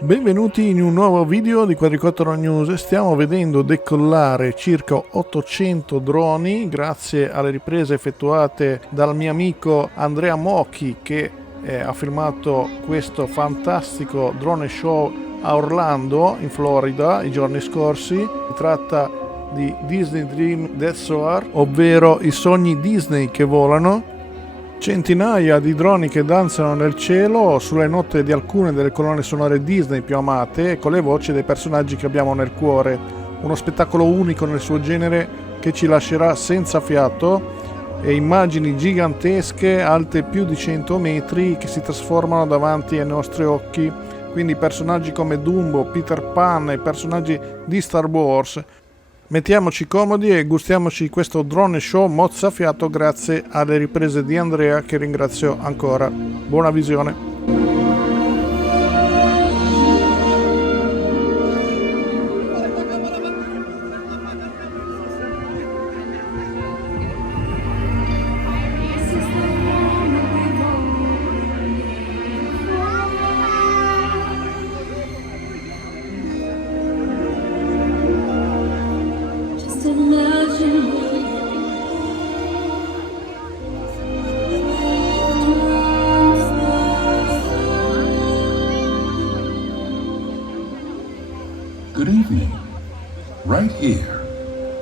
Benvenuti in un nuovo video di Quadricottero News. Stiamo vedendo decollare circa 800 droni grazie alle riprese effettuate dal mio amico Andrea Mochi, che ha filmato questo fantastico drone show a Orlando in Florida i giorni scorsi. Si tratta di Disney Dreams That Soar, ovvero i sogni Disney che volano. Centinaia di droni che danzano nel cielo sulle note di alcune delle colonne sonore Disney più amate e con le voci dei personaggi che abbiamo nel cuore. Uno spettacolo unico nel suo genere che ci lascerà senza fiato, e immagini gigantesche alte più di 100 metri che si trasformano davanti ai nostri occhi. Quindi personaggi come Dumbo, Peter Pan e personaggi di Star Wars. Mettiamoci comodi e gustiamoci questo drone show mozzafiato grazie alle riprese di Andrea, che ringrazio ancora. Buona visione. Good evening. Right here,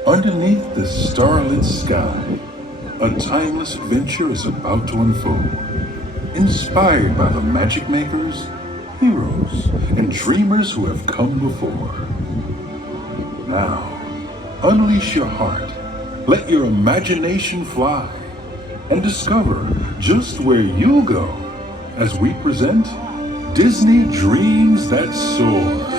underneath the starlit sky, a timeless adventure is about to unfold. Inspired by the magic makers, heroes, and dreamers who have come before. Now, unleash your heart, let your imagination fly, and discover just where you'll go as we present Disney Dreams That Soar.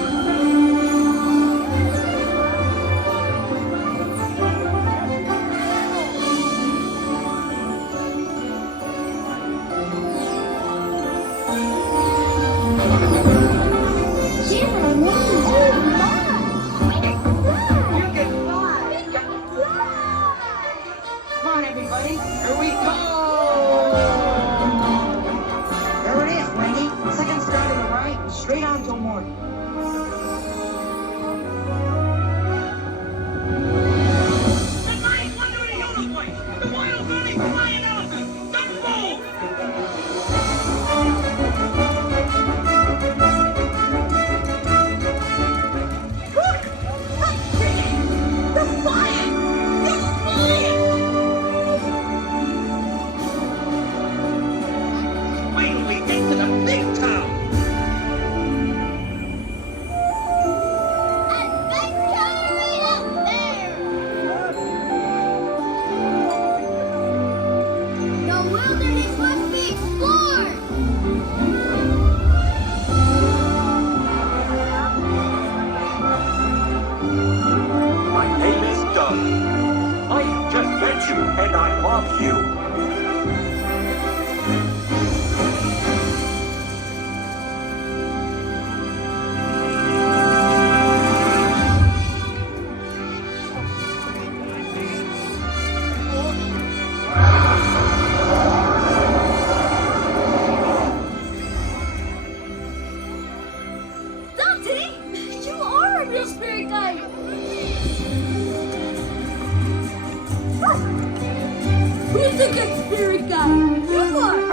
Who's the good spirit guy? You are!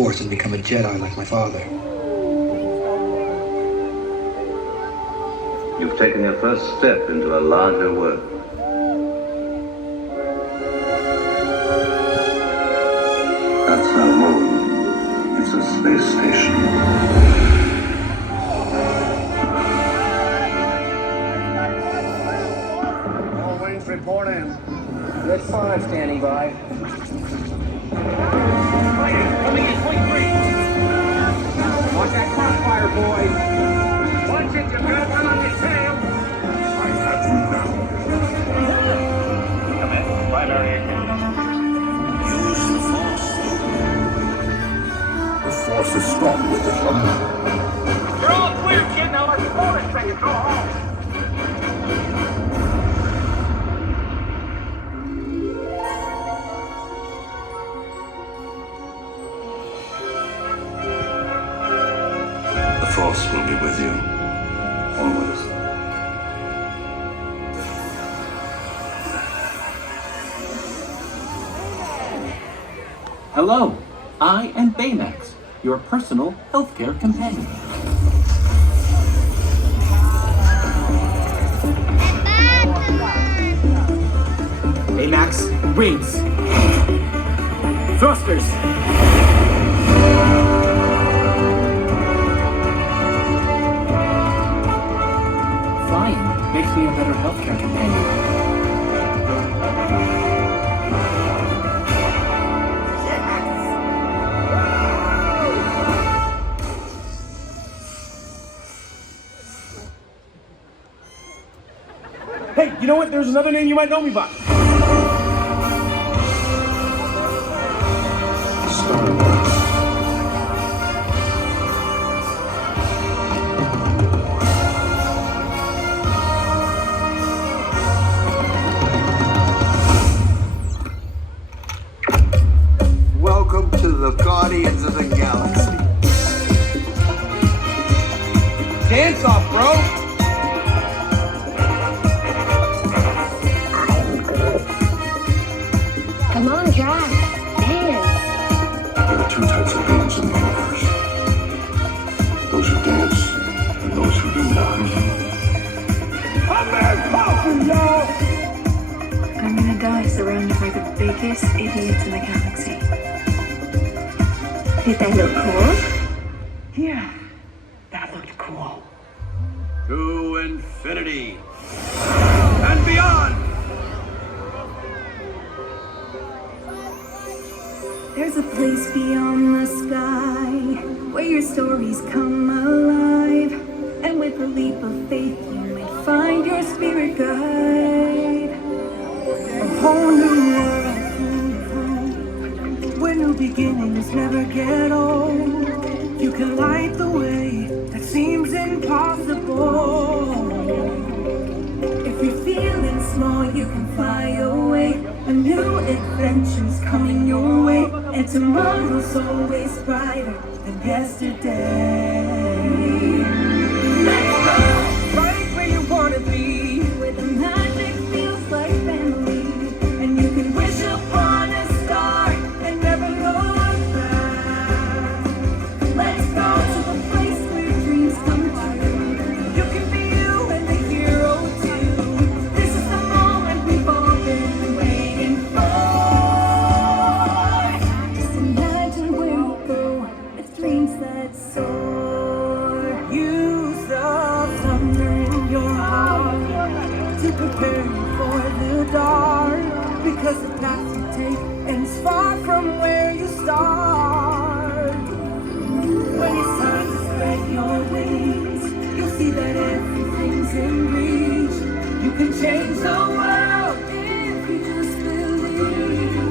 Force and become a Jedi like my father. You've taken your first step into a larger world. That's no moon. It's a space station. All wings report in. Red 5 standing by. Coming in, point 3. Watch that crossfire, boys. Watch it, you got one on your tail. I have you now. Come in, primary. Use the Force. The Force is strong with it, You're all clear, kid. Now let's pull this thing and go home. The Force will be with you. Always. Hello, I am Baymax, your personal healthcare companion. Baymax, wings. Thrusters. Flying makes me a better healthcare companion. Hey, you know what? There's another name you might know me by. Star Wars. Welcome to the Guardians of the Galaxy. Dance off, bro. Come on, Jack. Dance. There are two types of beings in the universe. Those who dance and those who do not. I'm gonna die surrounded by the biggest idiots in the galaxy. Did that look cool? Yeah, that looked cool. To infinity and beyond! There's a place beyond the sky where your stories come alive, and with a leap of faith you may find your spirit guide. A whole new world full of hope, where new beginnings never get old. You can light the way that seems impossible. If you're feeling small, you can fly away. A new adventure's coming your way, and tomorrow's always brighter than yesterday. Let's go right where you wanna be, where the magic feels like family, and you can wish upon a star and never look back. Let's go to a place where dreams come true. You can be you and the hero too. This is the moment we've all been waiting for. Just imagine where you go with dreams that soar. Use the thunder in your heart to prepare you for the dark, because the path you take ends far from where you start. When it's time to spread your wings, you'll see that everything's in reach. You can change the world if you just believe.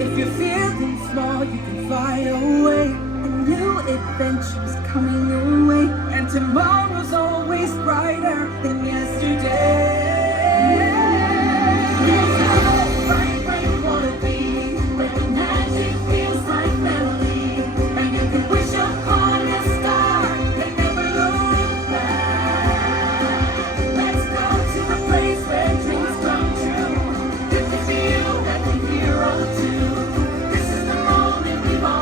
If you're feeling small, you can fly away. A new adventure's coming your way, and tomorrow's always brighter than yesterday. Let's go right where you wanna be, where the magic feels like melody, and you can wish upon a star and never look back. Let's go to a place where dreams come true. You can be you and the hero too. This is the moment we've all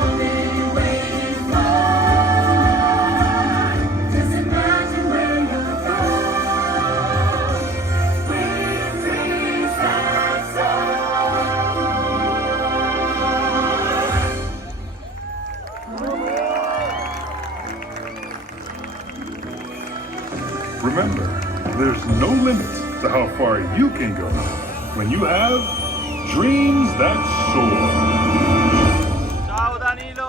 Remember, there's no limit to how far you can go when you have Dreams That Soar. Ciao Danilo!